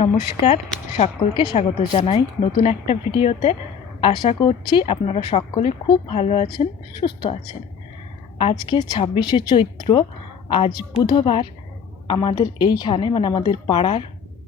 নমস্কার, সকলকে স্বাগত জানাই নতুন একটা ভিডিওতে। আশা করছি আপনারা সকলে খুব ভালো আছেন, সুস্থ আছেন। আজকে ছাব্বিশে চৈত্র, আজ বুধবার আমাদের এইখানে মানে আমাদের পাড়ার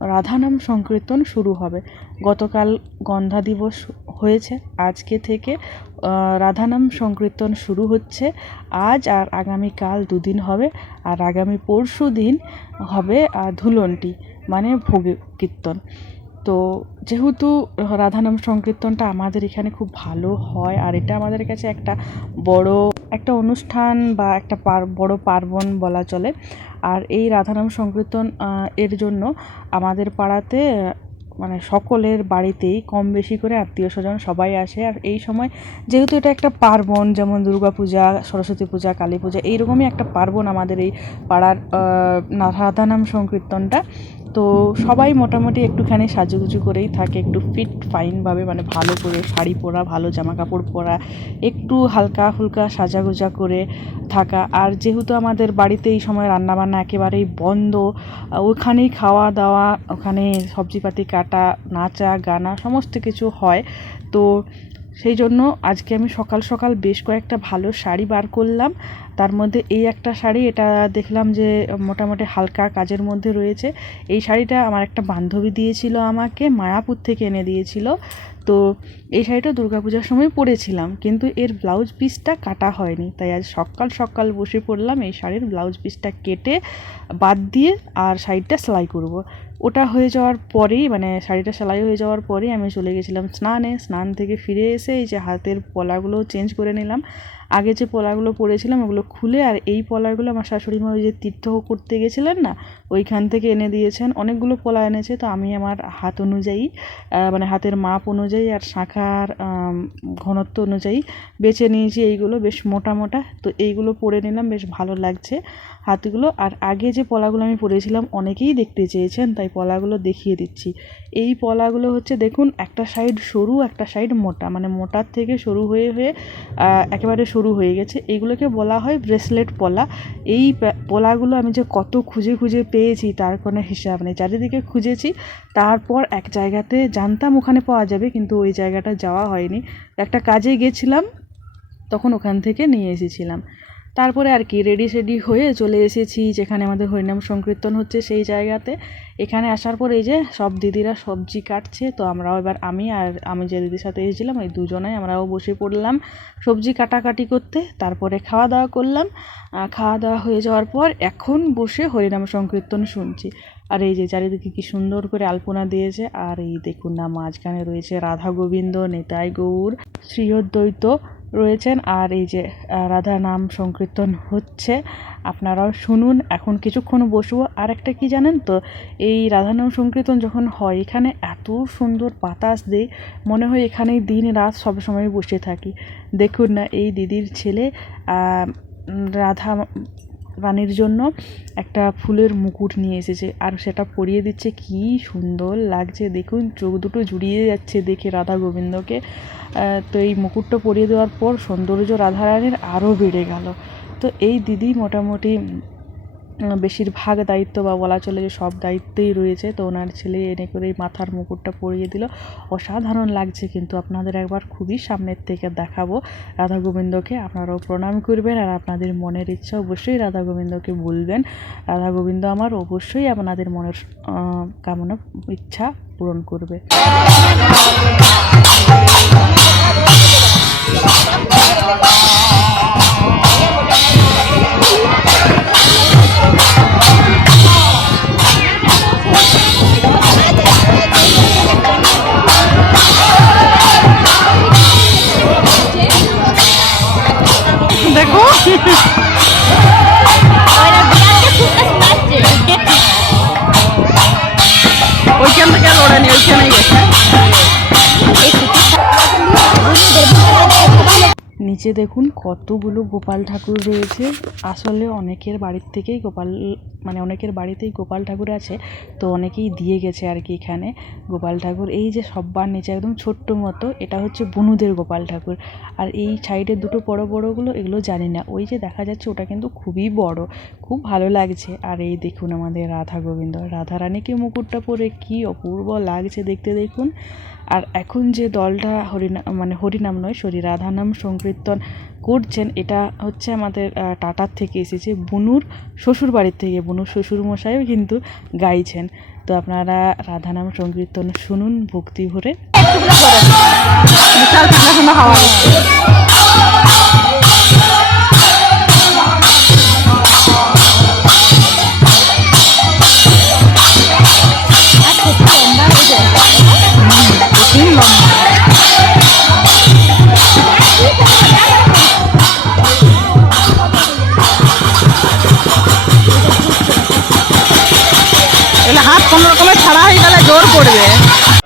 রাধানাম সংকীর্তন শুরু হবে। গতকাল গন্ধা দিবস হয়েছে। আজকে থেকে রাধানাম সংকীর্তন শুরু হচ্ছে। আজ আর আগামীকাল দুদিন হবে। আর আগামী পরশু দিন হবে ধুলনটি মানে ভোগ কীর্তন। তো যেহেতু রাধানাম সংকীর্তনটা আমাদের এখানে খুব ভালো হয়, আর এটা আমাদের কাছে একটা বড়, একটা অনুষ্ঠান বা একটা বড় পার্বণ বলা চলে। আর এই রাধানাম সংকীর্তন এর জন্য আমাদের পাড়াতে মানে সকলের বাড়িতেই কম বেশি করে আত্মীয় স্বজন সবাই আসে। আর এই সময় যেহেতু এটা একটা পার্বণ, যেমন দুর্গা পূজা, সরস্বতী পূজা, কালী পূজা, এইরকমই একটা পার্বণ আমাদের এই পাড়ার রাধানাম সংকীর্তনটা। তো সবাই মোটামুটি একটুখানি সাজুগুজু করেই থাকে, একটু ফিট ফাইনভাবে মানে ভালো করে শাড়ি পরা, ভালো জামা কাপড় পরা, একটু হালকা হুলকা সাজাগোজা করে থাকা। আর যেহেতু আমাদের বাড়িতে এই সময় রান্নাবান্না একেবারেই বন্ধ, ওখানেই খাওয়া দাওয়া ওখানে সবজিপাতি কাটা, নাচা, গানা, সমস্ত কিছু হয়। তো সেই জন্য আজকে আমি সকাল সকাল বেশ কয়েকটা ভালো শাড়ি বার করলাম। তার মধ্যে এই একটা শাড়ি, এটা দেখলাম যে মোটামুটি হালকা কাজের মধ্যে রয়েছে। এই শাড়িটা আমার একটা বান্ধবী দিয়েছিল আমাকে, মায়াপুর থেকে এনে দিয়েছিল। তো এই শাড়িটা দুর্গাপূজার সময় পরেছিলাম, কিন্তু এর ব্লাউজ পিসটা কাটা হয়নি। তাই আজ সকাল সকাল বসে পড়লাম এই শাড়ির ব্লাউজ পিসটা কেটে বাদ দিয়ে আর শাড়িটা সেলাই করব। ওটা হয়ে যাওয়ার পরেই মানে শাড়িটা সেলাই হয়ে যাওয়ার পরেই আমি চলে গেছিলাম স্নানে। স্নান থেকে ফিরে এসে এই যে হাতের পলাগুলো চেঞ্জ করে নিলাম। আগে যে পলাগুলো পরেছিলাম ওগুলো খুলে আর এই পলাগুলো আমার শাশুড়ি মা ওই যে তীর্থ করতে গেছিলেন না, ওইখান থেকে এনে দিয়েছেন। অনেকগুলো পলা এনেছে, তো আমি আমার হাত অনুযায়ী মানে হাতের মাপ অনুযায়ী আর শাঁখার ঘনত্ব অনুযায়ী বেছে নিয়েছি এইগুলো, বেশ মোটা মোটা। তো এইগুলো পরে নিলাম, বেশ ভালো লাগছে। হাতগুলো। আর আগে যে পলাগুলো আমি পরেছিলাম, অনেকেই দেখতে চেয়েছেন, তাই পলাগুলো দেখিয়ে দিচ্ছি। এই পলাগুলো হচ্ছে, দেখুন, একটা সাইড সরু, একটা সাইড মোটা। মানে মোটার থেকে সরু হয়ে হয়ে একেবারে সরু হয়ে গেছে। এইগুলোকে বলা হয় ব্রেসলেট পলা। এই পলাগুলো আমি যে কত খুঁজে খুঁজে পেয়েছি, তার কোনো হিসাব নেই। চারিদিকে খুঁজেছি, তারপর এক জায়গাতে জানতাম ওখানে পাওয়া যাবে, কিন্তু ওই জায়গাটা যাওয়া হয়নি। একটা কাজে গেছিলাম, তখন ওখান থেকে নিয়ে এসেছিলাম। তারপরে আর কি রেডি সেডি হয়ে চলে এসেছি, যেখানে আমাদের হরিনাম সংকীর্তন হচ্ছে সেই জায়গাতে। এখানে আসার পর এই যে সব দিদিরা সবজি কাটছে, তো আমরাও এবার আমি আর আমি যে দিদির সাথে এসেছিলাম, এই দুজনাই আমরাও বসে পড়লাম সবজি কাটাকাটি করতে। তারপরে খাওয়া দাওয়া করলাম। খাওয়া দাওয়া হয়ে যাওয়ার পর এখন বসে হরিনাম সংকীর্তন শুনছি। আর এই যে চারিদিকে কি সুন্দর করে আলপনা দিয়েছে। আর এই দেখুন না, মাঝখানে রয়েছে রাধা গোবিন্দ, নেতাই গৌর শ্রীয়দ্বৈত রয়েছেন। আর এই যে রাধা নাম সংকীর্তন হচ্ছে। আপনারাও শুনুন, এখন কিছুক্ষণ বসবো। আর একটা কি জানেন তো, এই রাধা নাম সংকীর্তন যখন হয়, এখানে এত সুন্দর বাতাস দেয়। মনে হয় এখানেই দিন রাত সব সময় বসে থাকি। দেখুন না, এই দিদির ছেলে রাধা রানীর জন্য একটা ফুলের মুকুট নিয়ে এসেছে। আর সেটা পরিয়ে দিচ্ছে। কি সুন্দর লাগছে। দেখুন, চোখ দুটো জুড়িয়ে যাচ্ছে দেখে রাধা গোবিন্দকে। তো এই মুকুটটা পরিয়ে দেওয়ার পর সৌন্দর্য রাধারানীর আরও বেড়ে গেল। তো এই দিদি মোটামুটি বেশিরভাগ দায়িত্ব বা বলা চলে যে সব দায়িত্বেই রয়েছে, তো ওনার ছেলে এনে করে এই মাথার মুকুটটা পরিয়ে দিল। অসাধারণ লাগছে কিন্তু আপনাদের একবার খুবই সামনের থেকে দেখাবো রাধা গোবিন্দকে আপনারাও প্রণাম করবেন আর আপনাদের মনের ইচ্ছা অবশ্যই রাধা গোবিন্দকে বলবেন। রাধা গোবিন্দ আমার অবশ্যই আপনাদের মনের কামনা, ইচ্ছা পূরণ করবে। দেখুন কতগুলো গোপাল ঠাকুর রয়েছে। আসলে অনেকের বাড়ির থেকেই গোপাল মানে অনেকের বাড়িতেই গোপাল ঠাকুর আছে, তো অনেকেই দিয়ে গেছে আর কি এখানে। গোপাল ঠাকুর, এই যে সব্বার নিচে একদম ছোট্ট মতো, এটা হচ্ছে বনুদের গোপাল ঠাকুর। আর এই সাইডের দুটো বড় বড়গুলো, এগুলো জানি না। ওই যে দেখা যাচ্ছে ওটা কিন্তু খুবই বড়, খুব ভালো লাগছে। আর এই দেখুন আমাদের রাধা গোবিন্দ রাধা রানীকে মুকুটটা পরে কি অপূর্ব লাগছে দেখতে দেখুন। আর এখন যে দলটা হরিনাম মানে হরিনাম নয়, সরি, রাধানাম সংকীর্তন করছেন, এটা হচ্ছে আমাদের টাটার থেকে এসেছে বুনুর শ্বশুর বাড়ির থেকে, বুনুর শ্বশুরমশাইও কিন্তু গাইছেন। তো আপনারা রাধানাম সংকীর্তন শুনুন, ভক্তি ভরে। ছাড়া হয়ে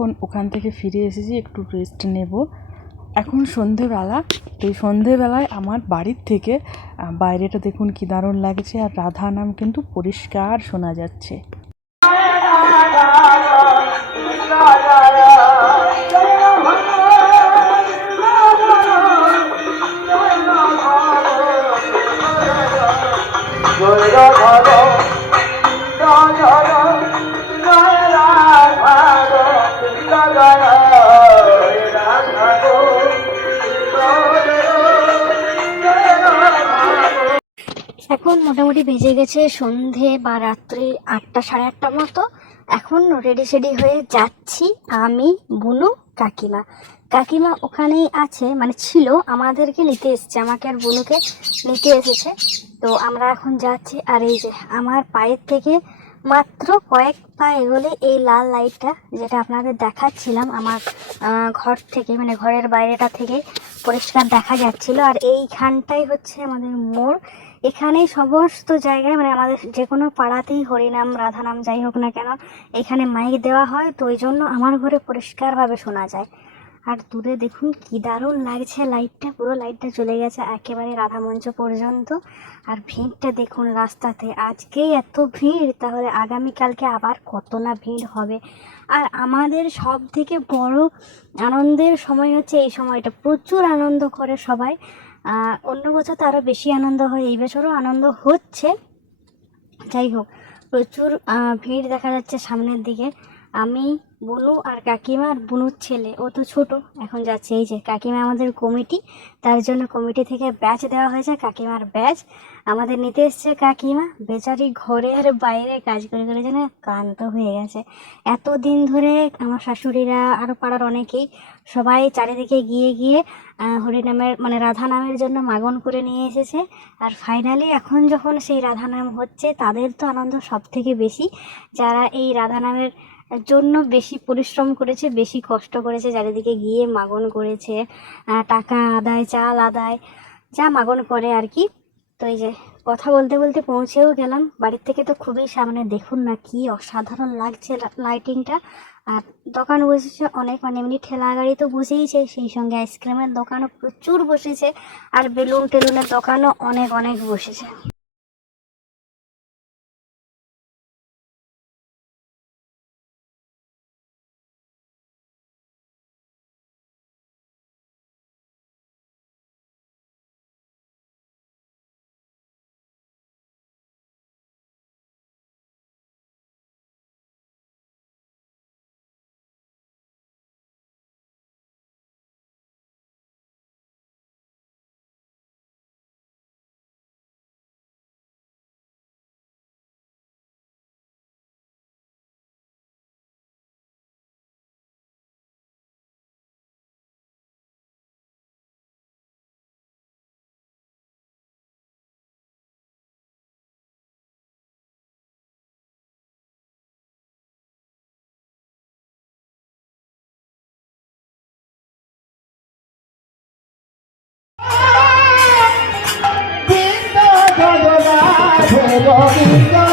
এখন ওখান থেকে ফিরে এসেছি একটু রেস্ট নেব। এখন সন্ধেবেলা। তো এই সন্ধেবেলায় আমার বাড়ির থেকে বাইরেটা দেখুন কী দারুণ লাগছে। আর রাধা নাম কিন্তু পরিষ্কার শোনা যাচ্ছে। মোটামুটি বেজে গেছে সন্ধে বা রাত্রি আটটা, সাড়ে আটটার মতো। এখন রেডি সেডি হয়ে যাচ্ছি আমি, বুনু, কাকিমা। কাকিমা ওখানেই আছে মানে ছিল, আমাদেরকে নিতে এসেছে, আমাকে আর বুনুকে নিতে এসেছে। তো আমরা এখন যাচ্ছি, আর এই যে আমার পায়ের থেকে মাত্র কয়েক পা এগোলে এই লাল লাইটটা যেটা আপনাদের দেখাচ্ছিলাম, আমার ঘর থেকে মানে ঘরের বাইরেটা থেকে পরিষ্কার দেখা যাচ্ছিল। আর এইখানটাই হচ্ছে আমাদের মোড়। এখানে সমস্ত জায়গায় মানে আমাদের যে কোনো পাড়াতেই হরিনাম, রাধানাম যাই হোক না কেন, এখানে মাইক দেওয়া হয়, তো ওই জন্য আমার ঘরে পরিষ্কারভাবে শোনা যায়। আর দূরে দেখুন কি দারুণ লাগছে লাইটটা পুরো লাইটটা চলে গেছে একেবারে রাধা মঞ্চ পর্যন্ত। আর ভিড়টা দেখুন রাস্তাতে আজকেই এত ভিড়, তাহলে আগামীকালকে আবার কত না ভিড় হবে। আর আমাদের সব থেকে বড় আনন্দের সময় হচ্ছে এই সময়টা, প্রচুর আনন্দ করে সবাই। অন্য বছর তো আরও বেশি আনন্দ হয়, এই বছরও আনন্দ হচ্ছে। যাই হোক, প্রচুর ভিড় দেখা যাচ্ছে সামনের দিকে। আমি বুনু আর কাকিমা আর বুনুর ছেলে। ও তো ছোট, এখন যাচ্ছে এই যে। কাকিমা আমাদের কমিটি, তার জন্য কমিটি থেকে ব্যাচ দেওয়া হয়েছে, কাকিমার ব্যাচ। আমাদের নিতে এসছে কাকিমা, বেচারি ঘরে আর বাইরে কাজ করে করে যেন ক্লান্ত হয়ে গেছে। এত দিন ধরে আমার শাশুড়িরা আরও পাড়ার অনেকেই সবাই চারিদিকে গিয়ে গিয়ে হরিনামের মানে রাধা নামের জন্য মাগন করে নিয়ে এসেছে। আর ফাইনালি এখন যখন সেই রাধা নাম হচ্ছে, তাদের তো আনন্দ সব থেকে বেশি। যারা এই রাধা নামের জন্য বেশি পরিশ্রম করেছে, বেশি কষ্ট করেছে, চারিদিকে গিয়ে মাগন করেছে টাকা আদায়, চাল আদায়, যা মাগন করে আর কি। তো এই যে কথা বলতে বলতে পৌঁছেও গেলাম। বাড়ির থেকে তো খুবই সামনে দেখুন না কি অসাধারণ লাগছে লাইটিংটা আর দোকান বসেছে অনেক মানে এমনি ঠেলা গাড়ি তো বসেইছে, সেই সঙ্গে আইসক্রিমের দোকানও প্রচুর বসেছে। আর বেলুন টেলুনের দোকানও অনেক অনেক বসেছে। Govinda